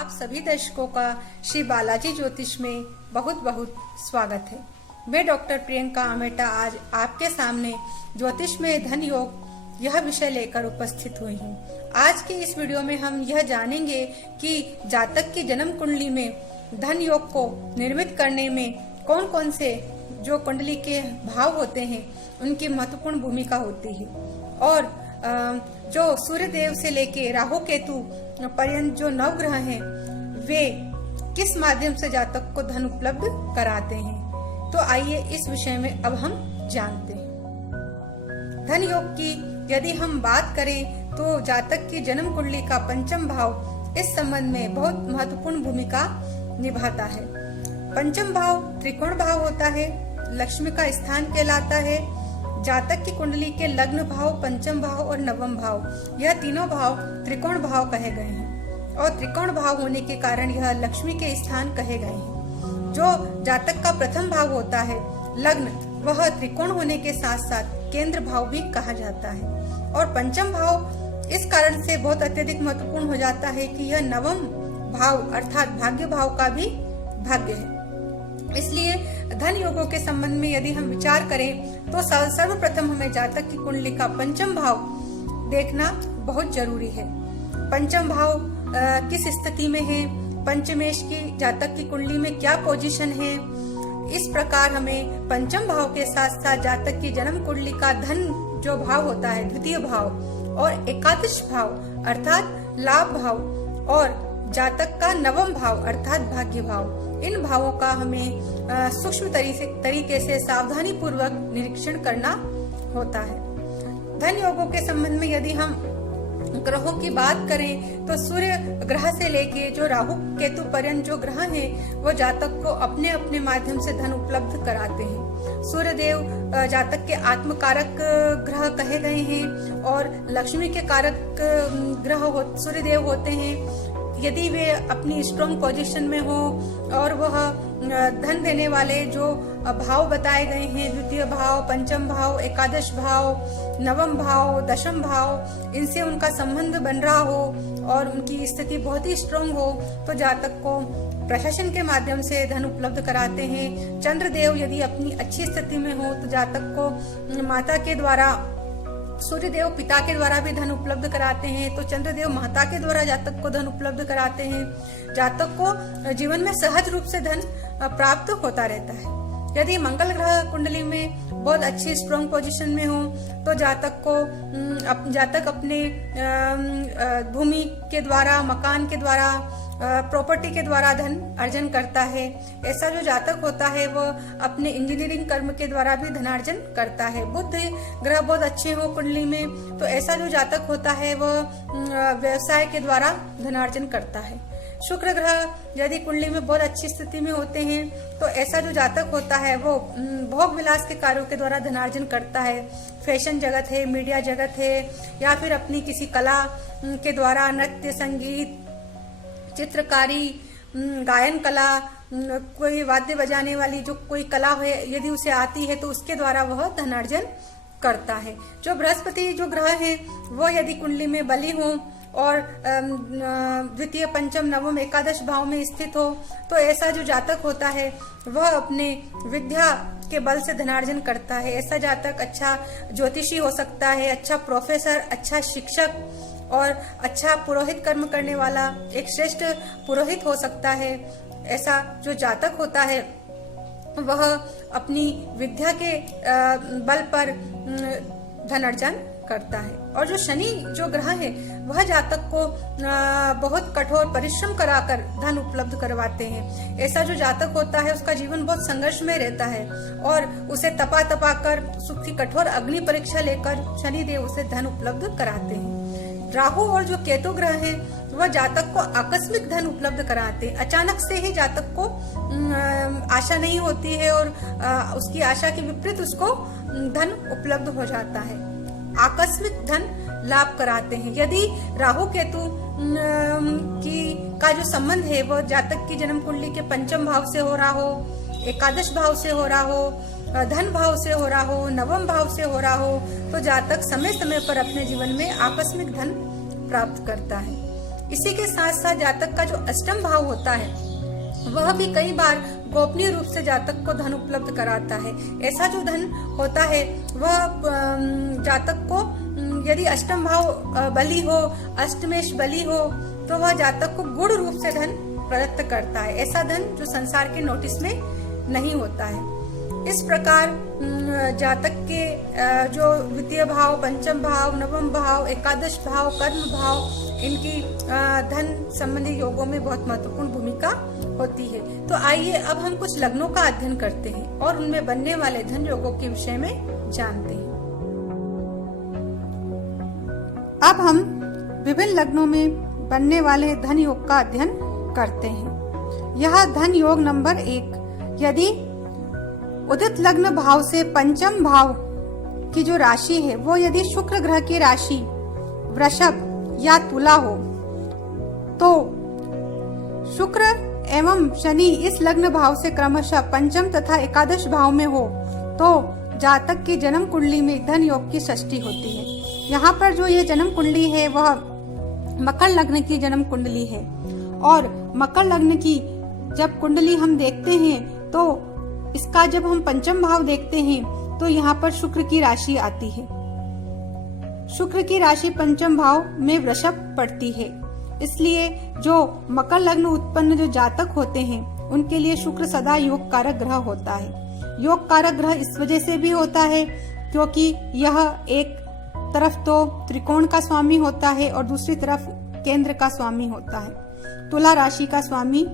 आप सभी दर्शकों का श्री बालाजी ज्योतिष में बहुत बहुत स्वागत है। मैं डॉक्टर प्रियंका अमेटा आज आपके सामने ज्योतिष में धन योग यह विषय लेकर उपस्थित हुई हूँ। आज के इस वीडियो में हम यह जानेंगे कि जातक की जन्म कुंडली में धन योग को निर्मित करने में कौन कौन से जो कुंडली के भाव होते हैं उनकी महत्वपूर्ण भूमिका होती है और जो सूर्य देव से लेके राहु केतु पर्यंत जो नवग्रह हैं वे किस माध्यम से जातक को धन उपलब्ध कराते हैं। तो आइए इस विषय में अब हम जानते हैं। धन योग की यदि हम बात करें तो जातक की जन्म कुंडली का पंचम भाव इस संबंध में बहुत महत्वपूर्ण भूमिका निभाता है। पंचम भाव त्रिकोण भाव होता है, लक्ष्मी का स्थान कहलाता है। जातक की कुंडली के लग्न भाव, पंचम भाव और नवम भाव यह तीनों भाव त्रिकोण भाव कहे गए हैं और त्रिकोण भाव होने के कारण यह लक्ष्मी के स्थान कहे गए हैं। जो जातक का प्रथम भाव होता है लग्न, वह त्रिकोण होने के साथ साथ केंद्र भाव भी कहा जाता है और पंचम भाव इस कारण से बहुत अत्यधिक महत्वपूर्ण हो जाता है कि यह नवम भाव अर्थात भाग्य भाव का भी भाग्य है। इसलिए धन योगों के संबंध में यदि हम विचार करें तो सर्वप्रथम हमें जातक की कुंडली का पंचम भाव देखना बहुत जरूरी है। पंचम भाव किस स्थिति में है, पंचमेश की जातक की कुंडली में क्या पोजीशन है, इस प्रकार हमें पंचम भाव के साथ साथ जातक की जन्म कुंडली का धन जो भाव होता है द्वितीय भाव और एकादश भाव अर्थात लाभ भाव और जातक का नवम भाव अर्थात भाग्य भाव, इन भावों का हमें सूक्ष्म तरीके से सावधानी पूर्वक निरीक्षण करना होता है। धन योगों के संबंध में यदि हम ग्रहों की बात करें तो सूर्य ग्रह से लेके जो राहु केतु पर्यंत जो ग्रह हैं वो जातक को अपने अपने माध्यम से धन उपलब्ध कराते हैं। सूर्य देव जातक के आत्मकारक ग्रह कहे गए हैं और लक्ष्मी के कारक ग्रह सूर्य देव होते हैं। यदि वे अपनी स्ट्रॉन्ग पोजीशन में हो और वह धन देने वाले जो भाव बताए गए हैं द्वितीय भाव, पंचम भाव, एकादश भाव, नवम भाव, दशम भाव, इनसे उनका संबंध बन रहा हो और उनकी स्थिति बहुत ही स्ट्रॉन्ग हो तो जातक को प्रशासन के माध्यम से धन उपलब्ध कराते हैं। चंद्रदेव यदि अपनी अच्छी स्थिति में हो तो जातक को माता के द्वारा, सूर्य देव पिता के द्वारा भी धन उपलब्ध कराते हैं तो चंद्रदेव माता के द्वारा जातक को धन उपलब्ध कराते हैं। जातक को जीवन में सहज रूप से धन प्राप्त होता रहता है। यदि मंगल ग्रह कुंडली में बहुत अच्छी स्ट्रॉन्ग पोजीशन में हो तो जातक अपने भूमि के द्वारा, मकान के द्वारा, प्रॉपर्टी के द्वारा धन अर्जन करता है। ऐसा जो जातक होता है वो अपने इंजीनियरिंग कर्म के द्वारा भी धनार्जन करता है। बुध ग्रह बहुत अच्छे हो कुंडली में तो ऐसा जो जातक होता है वो व्यवसाय के द्वारा धनार्जन करता है। शुक्र ग्रह यदि कुंडली में बहुत अच्छी स्थिति में होते हैं तो ऐसा जो जातक होता है वो भोग विलास के कार्यों के द्वारा धनार्जन करता है। फैशन जगत है, मीडिया जगत है या फिर अपनी किसी कला के द्वारा, नृत्य, संगीत, चित्रकारी, गायन कला, कोई वाद्य बजाने वाली जो कोई कला है यदि उसे आती है तो उसके द्वारा वह धनार्जन करता है। जो बृहस्पति जो ग्रह है वो यदि कुंडली में बली हो और द्वितीय, पंचम, नवम, एकादश भाव में स्थित हो तो ऐसा जो जातक होता है वह अपने विद्या के बल से धनार्जन करता है। ऐसा जातक अच्छा ज्योतिषी हो सकता है, अच्छा प्रोफेसर, अच्छा शिक्षक और अच्छा पुरोहित कर्म करने वाला एक श्रेष्ठ पुरोहित हो सकता है। ऐसा जो जातक होता है वह अपनी विद्या के बल पर धनार्जन करता है। और जो शनि जो ग्रह है वह जातक को बहुत कठोर परिश्रम कराकर धन उपलब्ध करवाते हैं। ऐसा जो जातक होता है उसका जीवन बहुत संघर्ष में रहता है और उसे तपा कर सुख की कठोर अग्नि परीक्षा लेकर शनि देव उसे धन उपलब्ध कराते हैं। राहु और जो केतु ग्रह है वह जातक को आकस्मिक धन उपलब्ध कराते हैं। अचानक से ही जातक को आशा नहीं होती है और उसकी आशा के विपरीत उसको धन उपलब्ध हो जाता है। आकस्मिक धन लाभ कराते हैं। यदि राहु केतु का जो संबंध है वो जातक की जन्म कुंडली के पंचम भाव से हो रहा हो, एकादश भाव से हो रहा हो, धन भाव से हो रहा हो, नवम भाव से हो रहा हो तो जातक समय समय पर अपने जीवन में आकस्मिक धन प्राप्त करता है। इसी के साथ साथ जातक का जो अष्टम भाव होता है वह भी कई बार गोपनीय रूप से जातक को धन उपलब्ध कराता है। ऐसा जो धन होता है वह जातक को यदि अष्टम भाव बली हो, अष्टमेश बली हो, तो वह जातक को गुण रूप से धन प्रदत्त करता है। ऐसा धन जो संसार के नोटिस में नहीं होता है। इस प्रकार जातक के जो द्वितीय भाव, पंचम भाव, नवम भाव, एकादश भाव, कर्म भाव, इनकी धन संबंधी योगों में बहुत महत्वपूर्ण भूमिका होती है। तो आइए अब हम कुछ लग्नों का अध्ययन करते हैं और उनमें बनने वाले धन योगों के विषय में जानते हैं। अब हम विभिन्न लग्नों में बनने वाले धन योग का अध्ययन करते हैं। यह धन योग नंबर 1, यदि उदित लग्न भाव से पंचम भाव की जो राशि है वो यदि शुक्र ग्रह की राशि वृषभ या तुला हो, तो शुक्र एवं शनि इस लग्न भाव से क्रमशः पंचम तथा एकादश भाव में हो, तो जातक की जन्म कुंडली में धन योग की सृष्टि होती है। यहाँ पर जो ये जन्म कुंडली है वह मकर लग्न की जन्म कुंडली है, और मकर लग्न की जब कुंडली हम देखते हैं तो इसका जब हम पंचम भाव देखते हैं तो यहाँ पर शुक्र की राशि आती है। शुक्र की राशि पंचम भाव में वृषभ पड़ती है, इसलिए जो मकर लग्न उत्पन्न जो जातक होते हैं उनके लिए शुक्र सदा योग कारक ग्रह होता है। योग कारक ग्रह इस वजह से भी होता है क्योंकि यह एक तरफ तो त्रिकोण का स्वामी होता है और दूसरी तरफ केंद्र का स्वामी होता है। तुला राशि का स्वामी,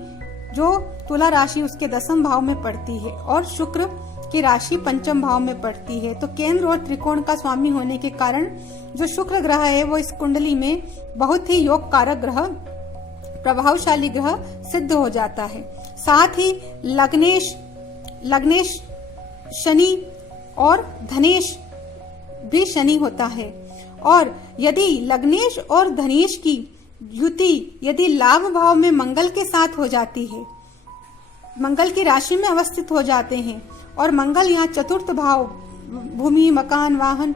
जो तुला राशि उसके 10वें भाव में पड़ती है और शुक्र की राशि पंचम भाव में पड़ती है, तो केंद्र और त्रिकोण का स्वामी होने के कारण जो शुक्र ग्रह है वो इस कुंडली में बहुत ही योग कारक ग्रह, प्रभावशाली ग्रह सिद्ध हो जाता है। साथ ही लग्नेश शनि और धनेश भी शनि होता है, और यदि लग्नेश और धनेश की युति यदि लाभ भाव में मंगल के साथ हो जाती है, मंगल की राशि में अवस्थित हो जाते हैं, और मंगल यहाँ चतुर्थ भाव, भूमि, मकान, वाहन,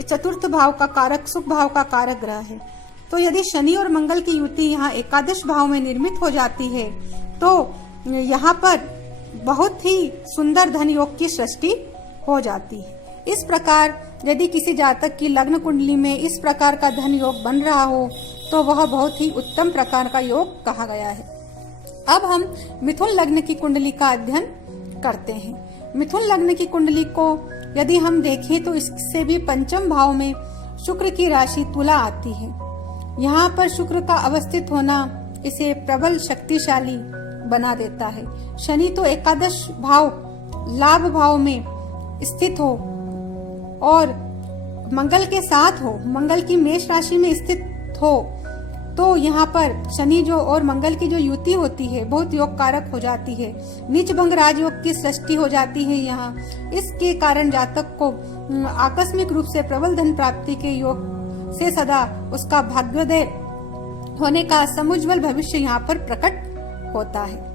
चतुर्थ भाव का कारक, सुख भाव का कारक ग्रह है, तो यदि शनि और मंगल की युति यहाँ एकादश भाव में निर्मित हो जाती है तो यहाँ पर बहुत ही सुंदर धन योग की सृष्टि हो जाती है। इस प्रकार यदि किसी जातक की लग्न कुंडली में इस प्रकार का धन योग बन रहा हो तो वह बहुत ही उत्तम प्रकार का योग कहा गया है। अब हम मिथुन लग्न की कुंडली का अध्ययन करते हैं। मिथुन लग्न की कुंडली को यदि हम देखें तो इससे भी पंचम भाव में शुक्र की राशि तुला आती है। यहाँ पर शुक्र का अवस्थित होना इसे प्रबल शक्तिशाली बना देता है। शनि तो एकादश भाव, लाभ भाव में स्थित हो और मंगल के साथ हो, मंगल की मेष राशि में स्थित हो, तो यहाँ पर शनि जो और मंगल की जो युति होती है बहुत योग कारक हो जाती है। नीच भंग राजयोग की सृष्टि हो जाती है यहाँ। इसके कारण जातक को आकस्मिक रूप से प्रबल धन प्राप्ति के योग से सदा उसका भाग्योदय होने का समुज्वल भविष्य यहाँ पर प्रकट होता है।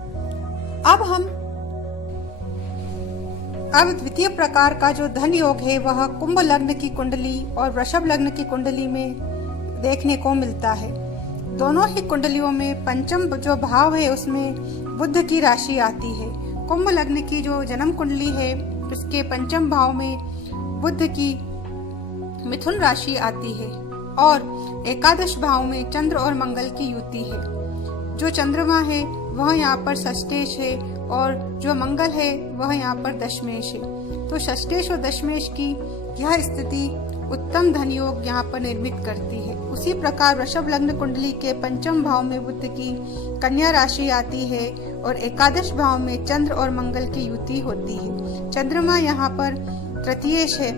अब द्वितीय प्रकार का जो धन योग है वह कुंभ लग्न की कुंडली और वृषभ लग्न की कुंडली में देखने को मिलता है। दोनों ही कुंडलियों में पंचम जो भाव है उसमें बुध की राशि आती है। कुंभ लग्न की जो जन्म कुंडली है उसके पंचम भाव में बुध की मिथुन राशि आती है और एकादश भाव में चंद्र और मंगल की युति है। जो चंद्रमा है वह यहाँ पर षष्ठेश है और जो मंगल है वह यहाँ पर दशमेश है। तो षष्ठेश और दशमेश की यह स्थिति उत्तम धन योग यहाँ पर निर्मित करती है। उसी प्रकार वृषभ लग्न कुंडली के पंचम भाव में बुध की कन्या राशि आती है और एकादश भाव में चंद्र और मंगल की युति होती है। चंद्रमा यहाँ पर तृतीयेश है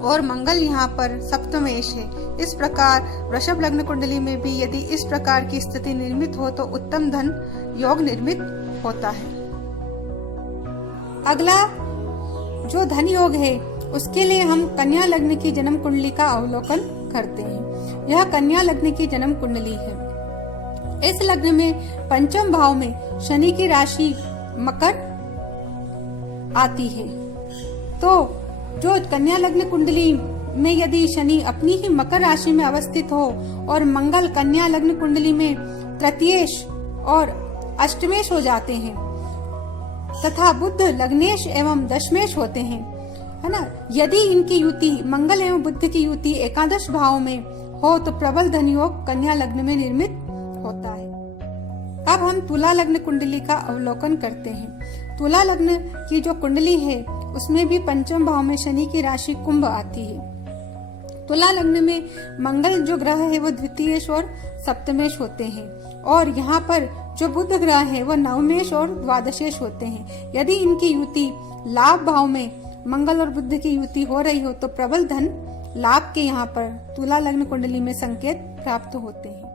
और मंगल यहाँ पर सप्तमेश है। इस प्रकार वृषभ लग्न कुंडली में भी यदि इस प्रकार की स्थिति निर्मित हो तो उत्तम धन योग निर्मित होता है। अगला जो धन योग है उसके लिए हम कन्या लग्न की जन्म कुंडली का अवलोकन करते हैं। यह कन्या लग्न की जन्म कुंडली है। इस लग्न में पंचम भाव में शनि की राशि मकर आती है। तो जो कन्या लग्न कुंडली में यदि शनि अपनी ही मकर राशि में अवस्थित हो और मंगल कन्या लग्न कुंडली में तृतीयेश और अष्टमेश हो जाते हैं तथा बुध लग्नेश एवं दशमेश होते हैं, है ना। यदि इनकी युति मंगल एवं बुध की युति एकादश भाव में हो तो प्रबल धन योग कन्या लग्न में निर्मित होता है। अब हम तुला लग्न कुंडली का अवलोकन करते हैं। तुला लग्न की जो कुंडली है उसमें भी पंचम भाव में शनि की राशि कुंभ आती है। तुला लग्न में मंगल जो ग्रह है वो द्वितीयेश और सप्तमेश होते हैं और यहाँ पर जो बुध ग्रह है वो नवमेश और द्वादशेश होते हैं। यदि इनकी युति लाभ भाव में मंगल और बुध की युति हो रही हो तो प्रबल धन लाभ के यहाँ पर तुला लग्न कुंडली में संकेत प्राप्त होते हैं।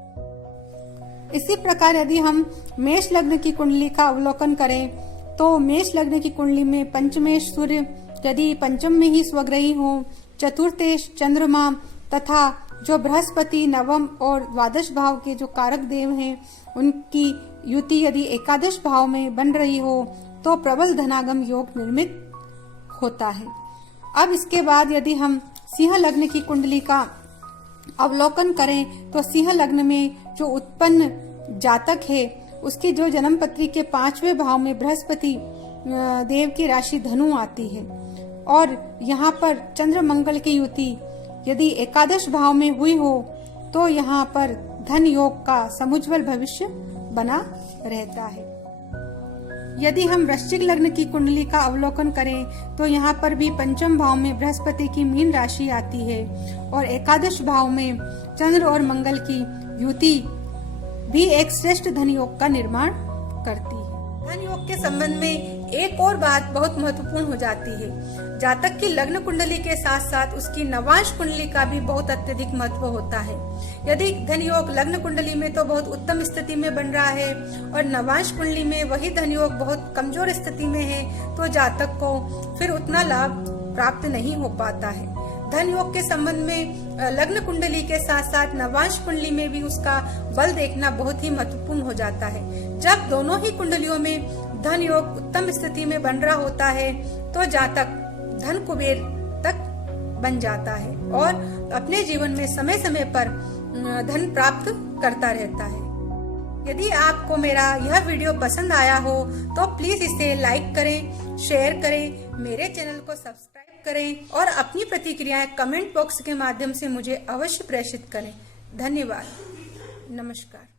इसी प्रकार यदि हम मेष लग्न की कुंडली का अवलोकन करें तो मेष लग्न की कुंडली में पंचमेश सूर्य यदि पंचम में ही स्वग्रही हो, चतुर्थेश चंद्रमा तथा जो बृहस्पति नवम और द्वादश भाव के जो कारक देव हैं उनकी युति यदि एकादश भाव में बन रही हो तो प्रबल धनागम योग निर्मित होता है। अब इसके बाद यदि हम सिंह लग्न की कुंडली का अवलोकन करें तो सिंह लग्न में जो उत्पन्न जातक है उसकी जो जन्म पत्री के 5वें भाव में बृहस्पति देव की राशि धनु आती है और यहाँ पर चंद्र मंगल की युति यदि एकादश भाव में हुई हो तो यहाँ पर धन योग का समुज्वल भविष्य बना रहता है। यदि हम वृश्चिक लग्न की कुंडली का अवलोकन करें तो यहाँ पर भी पंचम भाव में बृहस्पति की मीन राशि आती है और एकादश भाव में चंद्र और मंगल की युति भी एक श्रेष्ठ धन योग का निर्माण करती है। धन योग के संबंध में एक और बात बहुत महत्वपूर्ण हो जाती है। जातक की लग्न कुंडली के साथ साथ उसकी नवांश कुंडली का भी बहुत अत्यधिक महत्व होता है। यदि धन योग लग्न कुंडली में तो बहुत उत्तम स्थिति में बन रहा है और नवांश कुंडली में वही धन योग बहुत कमजोर स्थिति में है तो जातक को फिर उतना लाभ प्राप्त नहीं हो पाता है। धन योग के संबंध में लग्न कुंडली के साथ साथ नवांश कुंडली में भी उसका बल देखना बहुत ही महत्वपूर्ण हो जाता है। जब दोनों ही कुंडलियों में धन योग उत्तम स्थिति में बन रहा होता है तो जातक धन कुबेर तक बन जाता है और अपने जीवन में समय समय पर धन प्राप्त करता रहता है। यदि आपको मेरा यह वीडियो पसंद आया हो तो प्लीज इसे लाइक करें, शेयर करें, मेरे चैनल को सब्सक्राइब करें और अपनी प्रतिक्रियाएं कमेंट बॉक्स के माध्यम से मुझे अवश्य प्रेषित करें। धन्यवाद। नमस्कार।